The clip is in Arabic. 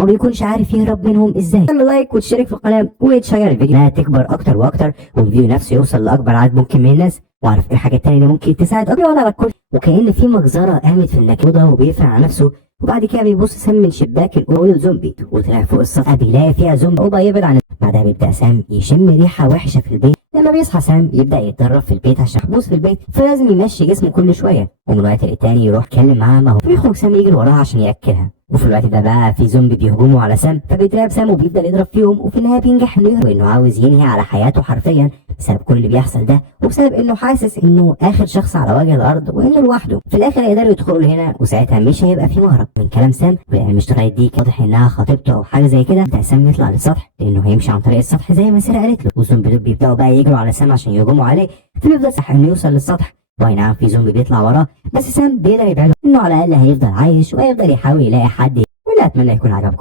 وما بيكونش عارف يهرب منهم ازاي. تعمل لايك وتشترك في القناه وتشغل الفيديو انها تكبر اكتر واكتر، والفيديو نفسه يوصل لاكبر عدد ممكن من الناس، واعرف ايه الحاجه التانيه اللي ممكن تساعد اكتر على الكل. وكأن في مجزره قامت في النكوده وبيقفل على نفسه، وبعد كده بيبص سام من شباك الاوضه الزومبي وطلع فوق السطح بيلاقي فيها زومبي وبقى يبعد عن. بعدها بيبدا سام يشم ريحه وحشه في البيت. لما بيصحى سام يبدا يتدرب في البيت عشان محبوس في البيت، فلازم يمشي جسمه كل شويه، ومن وقت للتاني يروح يتكلم معاها ما هو بيخرج سام يجري وراها عشان ياكلها. وفي الوقت ده بقى في زومبي بيهجموا على سام، فبيترعب سام وبيفضل يضرب فيهم، وفي النهايه بينجح انه يهرب، وانه عاوز ينهي على حياته حرفيا بسبب كل اللي بيحصل ده، وبسبب انه حاسس انه اخر شخص على وجه الارض وانه لوحده. في الاخر يقدروا يدخلوا هنا، وساعتها مش هيبقى في مهرب. من كلام سام يعني مش لغايه دي واضح انها خطيبته او حاجه زي كده، بدا سام يطلع للسطح لانه هيمشي عن طريق السطح زي ما ساره قالت له، والزومبي دول بيبداوا بقى يجروا على سام عشان يهجموا عليه، فبيفضل صح انه يوصل للسطح. واي نعم في زومبي بيطلع وراه، بس سام بيقدر يبعده انه على الاقل هيفضل عايش وهيفضل يحاول يلاقي حد. ولا اتمنى يكون عجبكم.